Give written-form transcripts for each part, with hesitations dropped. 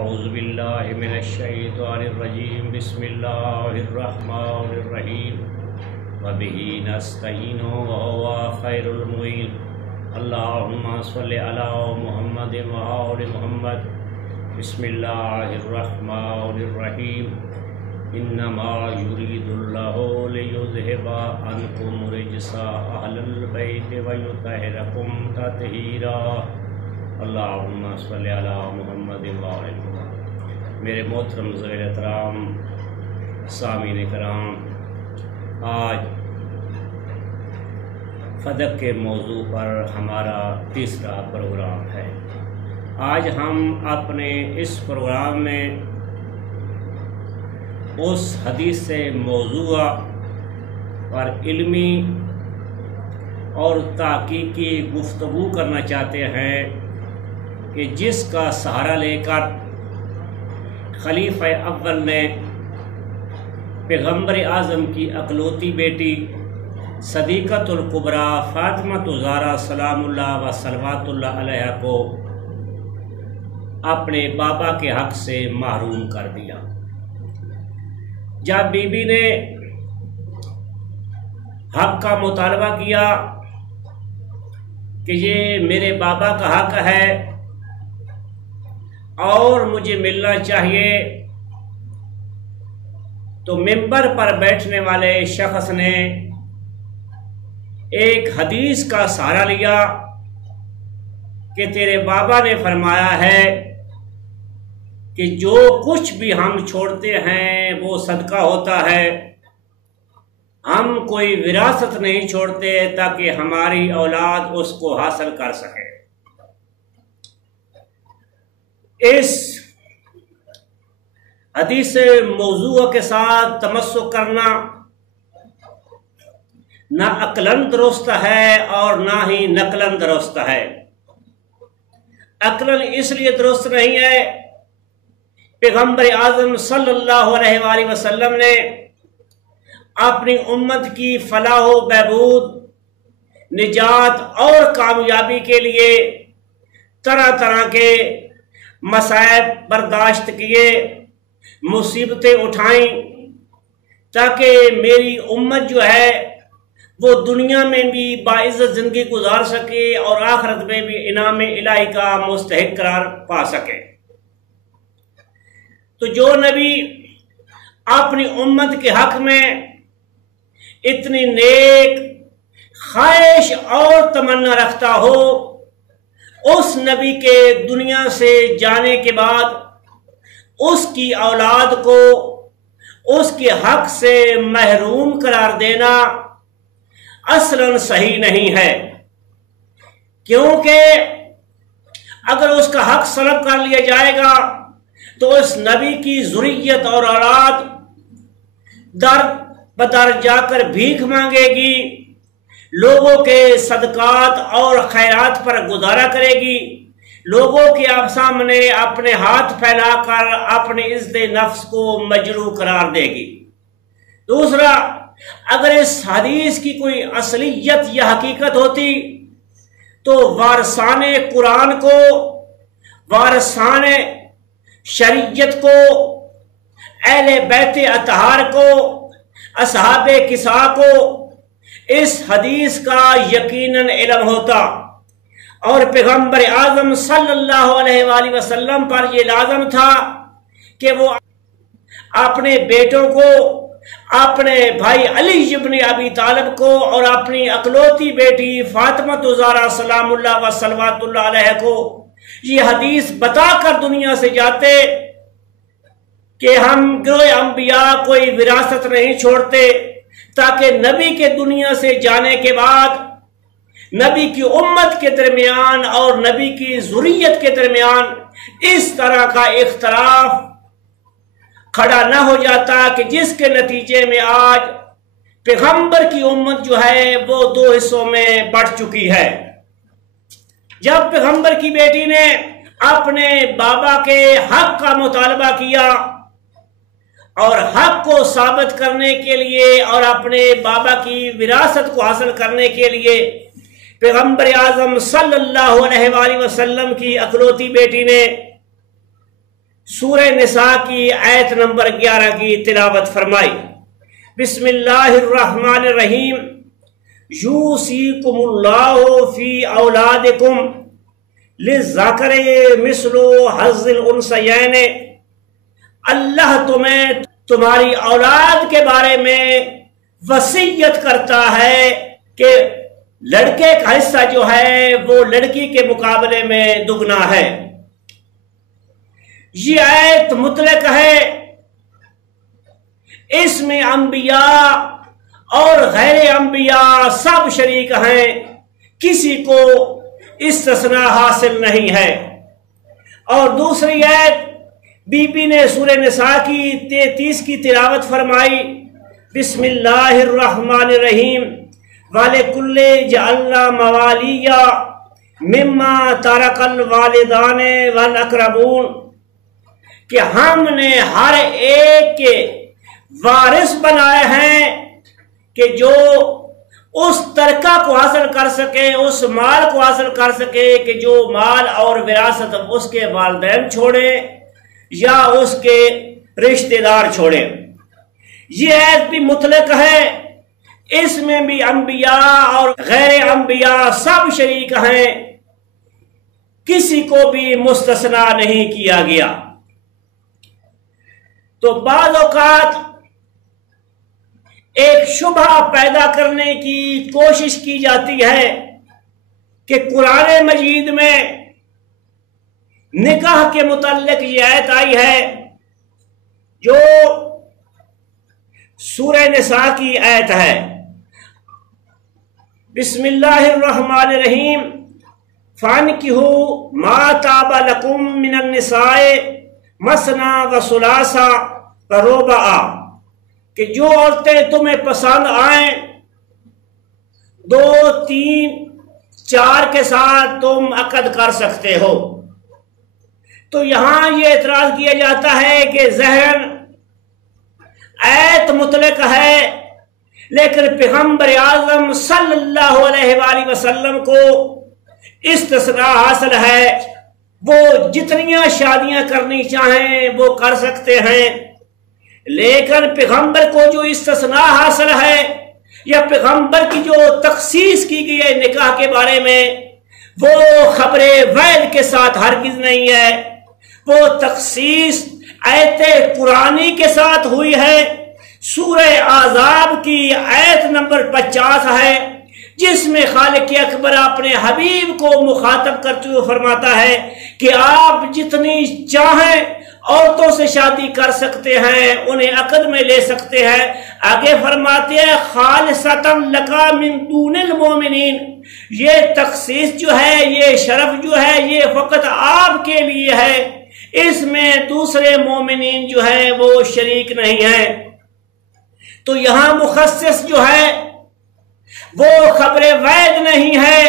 اعوذ باللہ من الشیطان الرجیم بسم اللہ الرحمن الرحیم وبہ نستعین وہو خیر المعین اللہم صل علی محمد وآل محمد بسم اللہ الرحمن الرحیم انما یرید اللہ لیذہب عنکم رجس اہل البیت ویطہرکم تطہیرا اللہم صلی علی محمد وآل محمد۔ میرے محترم ذویل احترام سامعین کرام، آج فدق کے موضوع پر ہمارا تیسرا پروگرام ہے۔ آج ہم اپنے اس پروگرام میں اس حدیث سے موضوع پر علمی اور تحقیقی گفتگو کرنا چاہتے ہیں کہ جس کا سہارا لے کر خلیفہ اول نے پیغمبر اعظم کی اکلوتی بیٹی صدیقۃ الکبریٰ فاطمہ الزہرا سلام اللہ و صلوات اللہ علیہ کو اپنے بابا کے حق سے محروم کر دیا۔ جب بی بی نے حق کا مطالبہ کیا کہ یہ میرے بابا کا حق ہے اور مجھے ملنا چاہیے، تو ممبر پر بیٹھنے والے شخص نے ایک حدیث کا سہارا لیا کہ تیرے بابا نے فرمایا ہے کہ جو کچھ بھی ہم چھوڑتے ہیں وہ صدقہ ہوتا ہے، ہم کوئی وراثت نہیں چھوڑتے تاکہ ہماری اولاد اس کو حاصل کر سکے۔ اس حدیث موضوع کے ساتھ تمسک کرنا نہ عقلاً درست ہے اور نہ ہی نقلاً درست ہے۔ عقلاً اس لیے درست نہیں ہے، پیغمبر اعظم صلی اللہ علیہ وآلہ وسلم نے اپنی امت کی فلاح و بہبود، نجات اور کامیابی کے لیے طرح طرح کے مصائب برداشت کیے، مصیبتیں اٹھائیں تاکہ میری امت جو ہے وہ دنیا میں بھی باعزت زندگی گزار سکے اور آخرت میں بھی انعام الہی کا مستحق قرار پا سکے۔ تو جو نبی اپنی امت کے حق میں اتنی نیک خواہش اور تمنا رکھتا ہو، اس نبی کے دنیا سے جانے کے بعد اس کی اولاد کو اس کے حق سے محروم قرار دینا اصلاً صحیح نہیں ہے، کیونکہ اگر اس کا حق سلب کر لیا جائے گا تو اس نبی کی ذریت اور اولاد در بدر جا کر بھیک مانگے گی، لوگوں کے صدقات اور خیرات پر گزارا کرے گی، لوگوں کے سامنے اپنے ہاتھ پھیلا کر اپنے عزت نفس کو مجروح قرار دے گی۔ دوسرا، اگر اس حدیث کی کوئی اصلیت یا حقیقت ہوتی تو وارثان قرآن کو، وارثان شریعت کو، اہل بیت اطہار کو، اصحاب کسا کو اس حدیث کا یقیناً علم ہوتا، اور پیغمبر اعظم صلی اللہ علیہ وآلہ وسلم پر یہ لازم تھا کہ وہ اپنے بیٹوں کو، اپنے بھائی علی ابن ابی طالب کو اور اپنی اکلوتی بیٹی فاطمہ الزہرا سلام اللہ و صلوات اللہ علیہ کو یہ حدیث بتا کر دنیا سے جاتے کہ ہم گروہ انبیاء کوئی وراثت نہیں چھوڑتے، تاکہ نبی کے دنیا سے جانے کے بعد نبی کی امت کے درمیان اور نبی کی ذریت کے درمیان اس طرح کا اختلاف کھڑا نہ ہو جاتا کہ جس کے نتیجے میں آج پیغمبر کی امت جو ہے وہ دو حصوں میں بٹ چکی ہے۔ جب پیغمبر کی بیٹی نے اپنے بابا کے حق کا مطالبہ کیا اور حق کو ثابت کرنے کے لیے اور اپنے بابا کی وراثت کو حاصل کرنے کے لیے پیغمبر اعظم صلی اللہ علیہ وآلہ وسلم کی اکلوتی بیٹی نے سورہ نساء کی آیت نمبر 11 کی تلاوت فرمائی۔ بسم اللہ الرحمن الرحیم، یوصیکم اللہ فی اولادکم للذکر مثل حظ الانثیین۔ اللہ تمہیں تمہاری اولاد کے بارے میں وصیت کرتا ہے کہ لڑکے کا حصہ جو ہے وہ لڑکی کے مقابلے میں دگنا ہے۔ یہ آیت مطلق ہے، اس میں انبیاء اور غیر انبیاء سب شریک ہیں، کسی کو استثناء حاصل نہیں ہے۔ اور دوسری آیت بی بی نے سورہ نساء کی 33 کی تلاوت فرمائی۔ بسم اللہ الرحمن الرحیم، وَلِكُلٍّ جَعَلْنَا مَوَالِيَّ مِمَّا تَرَكَ الْوَالِدَانِ وَالْأَقْرَبُونَ، کہ ہم نے ہر ایک کے وارث بنائے ہیں کہ جو اس ترکہ کو حاصل کر سکے، اس مال کو حاصل کر سکے کہ جو مال اور وراثت اس کے والدین چھوڑے یا اس کے رشتہ دار چھوڑے۔ یہ آیت بھی مطلق ہے، اس میں بھی انبیاء اور غیر انبیاء سب شریک ہیں، کسی کو بھی مستثنیٰ نہیں کیا گیا۔ تو بعض اوقات ایک شبہ پیدا کرنے کی کوشش کی جاتی ہے کہ قرآن مجید میں نکاح کے متعلق یہ آیت آئی ہے جو سورہ نساء کی آیت ہے۔ بسم اللہ الرحمن الرحیم، فَانْكِحُوا مَا طَابَ لَكُم مِّنَ النِّسَاءِ مَثْنَىٰ وَثُلَاثَ وَرُبَاعَ، کہ جو عورتیں تمہیں پسند آئیں 2، 3، 4 کے ساتھ تم عقد کر سکتے ہو۔ تو یہاں یہ اعتراض کیا جاتا ہے کہ ظاہراً آیت مطلق ہے، لیکن پیغمبر اعظم صلی اللہ علیہ وآلہ وسلم کو استثناء حاصل ہے، وہ جتنیاں شادیاں کرنی چاہیں وہ کر سکتے ہیں، لیکن پیغمبر کو جو استثناء حاصل ہے یا پیغمبر کی جو تخصیص کی گئی ہے نکاح کے بارے میں، وہ خبر وعید کے ساتھ ہرگز نہیں ہے، وہ تخصیص آیت قرآنی کے ساتھ ہوئی ہے۔ سورہ احزاب کی آیت نمبر 50 ہے، جس میں خالق اکبر اپنے حبیب کو مخاطب کرتے ہوئے فرماتا ہے کہ آپ جتنی چاہیں عورتوں سے شادی کر سکتے ہیں، انہیں عقد میں لے سکتے ہیں۔ آگے فرماتے ہیں خالصۃ لک من دون المؤمنین، یہ تخصیص جو ہے، یہ شرف جو ہے، یہ فقط آپ کے لیے ہے، اس میں دوسرے مومنین جو ہے وہ شریک نہیں ہیں۔ تو یہاں مخصص جو ہے وہ خبر وعید نہیں ہے،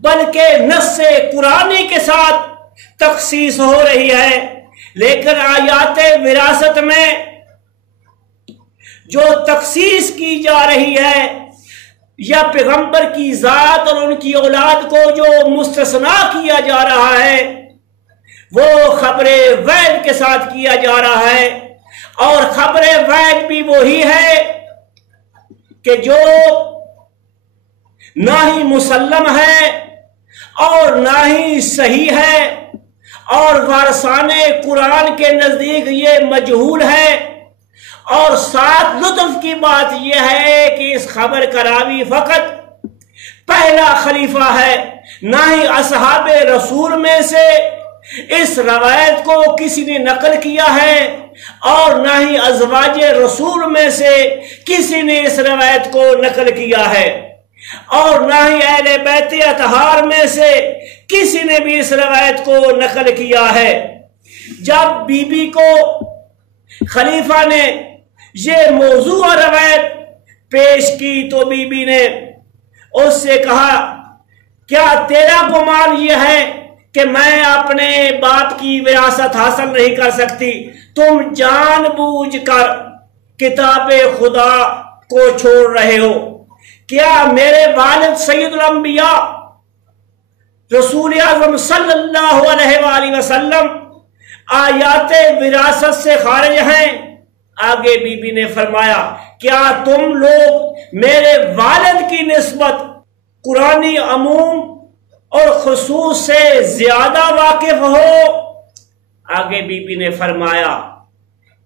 بلکہ نص قرآنی کے ساتھ تخصیص ہو رہی ہے۔ لیکن آیات وراثت میں جو تخصیص کی جا رہی ہے یا پیغمبر کی ذات اور ان کی اولاد کو جو مستثنیٰ کیا جا رہا ہے، وہ خبر وعید کے ساتھ کیا جا رہا ہے، اور خبر وعید بھی وہی ہے کہ جو نہ ہی مسلم ہے اور نہ ہی صحیح ہے، اور وارثان قرآن کے نزدیک یہ مجہول ہے۔ اور ساتھ لطف کی بات یہ ہے کہ اس خبر کا راوی فقط پہلا خلیفہ ہے، نہ ہی اصحاب رسول میں سے اس روایت کو کسی نے نقل کیا ہے، اور نہ ہی ازواج رسول میں سے کسی نے اس روایت کو نقل کیا ہے، اور نہ ہی اہل بیت اطہار میں سے کسی نے بھی اس روایت کو نقل کیا ہے۔ جب بی بی کو خلیفہ نے یہ موضوع اور روایت پیش کی تو بی بی نے اس سے کہا کیا تیرا گمان یہ ہے کہ میں اپنے باپ کی وراثت حاصل نہیں کر سکتی؟ تم جان بوجھ کر کتاب خدا کو چھوڑ رہے ہو۔ کیا میرے والد سید الانبیاء رسول اعظم صلی اللہ علیہ وآلہ وسلم آیات وراثت سے خارج ہیں۔ آگے بی بی نے فرمایا کیا تم لوگ میرے والد کی نسبت قرآنی عموم اور خصوص سے زیادہ واقف ہو؟ آگے بی بی نے فرمایا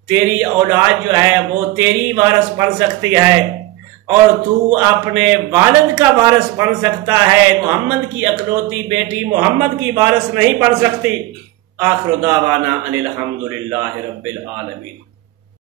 تیری اولاد جو ہے وہ تیری وارث بن سکتی ہے اور تو اپنے والد کا وارث بن سکتا ہے، محمد کی اکلوتی بیٹی محمد کی وارث نہیں بن سکتی۔ آخر دعوانا ان الحمدللہ رب العالمین۔